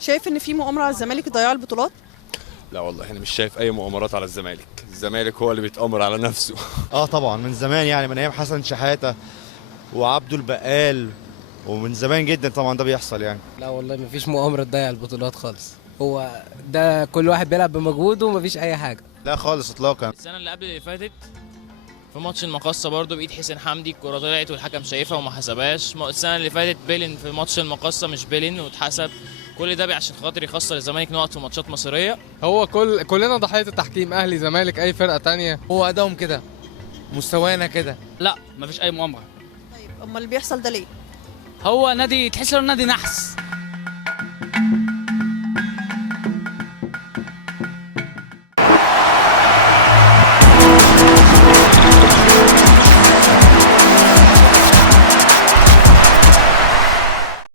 شايف ان في مؤامره على الزمالك ضياع البطولات؟ لا والله انا مش شايف اي مؤامرات على الزمالك، الزمالك هو اللي بيتأمر على نفسه. اه طبعا من زمان، يعني من ايام حسن شحاته وعبده البقال، ومن زمان جدا طبعا ده بيحصل يعني. لا والله مفيش مؤامرة تضيع البطولات خالص. هو ده كل واحد بيلعب بمجهوده ومفيش أي حاجة. لا خالص اطلاقا. السنة اللي قبل اللي فاتت في ماتش المقصة برضو بإيد حسين حمدي الكرة طلعت والحكم شايفها وما حسبهاش. السنة اللي فاتت بيلين في ماتش المقصة مش بيلين واتحسب. كل ده عشان خاطر يخسر الزمالك نقط في ماتشات مصيرية. هو كلنا ضحية التحكيم، اهلي زمالك اي فرقة تانية. هو ادائهم كده، مستوانا كده. لا مفيش اي مؤامره. طيب امال اللي بيحصل ده ليه؟ هو نادي تحس انه نادي نحس،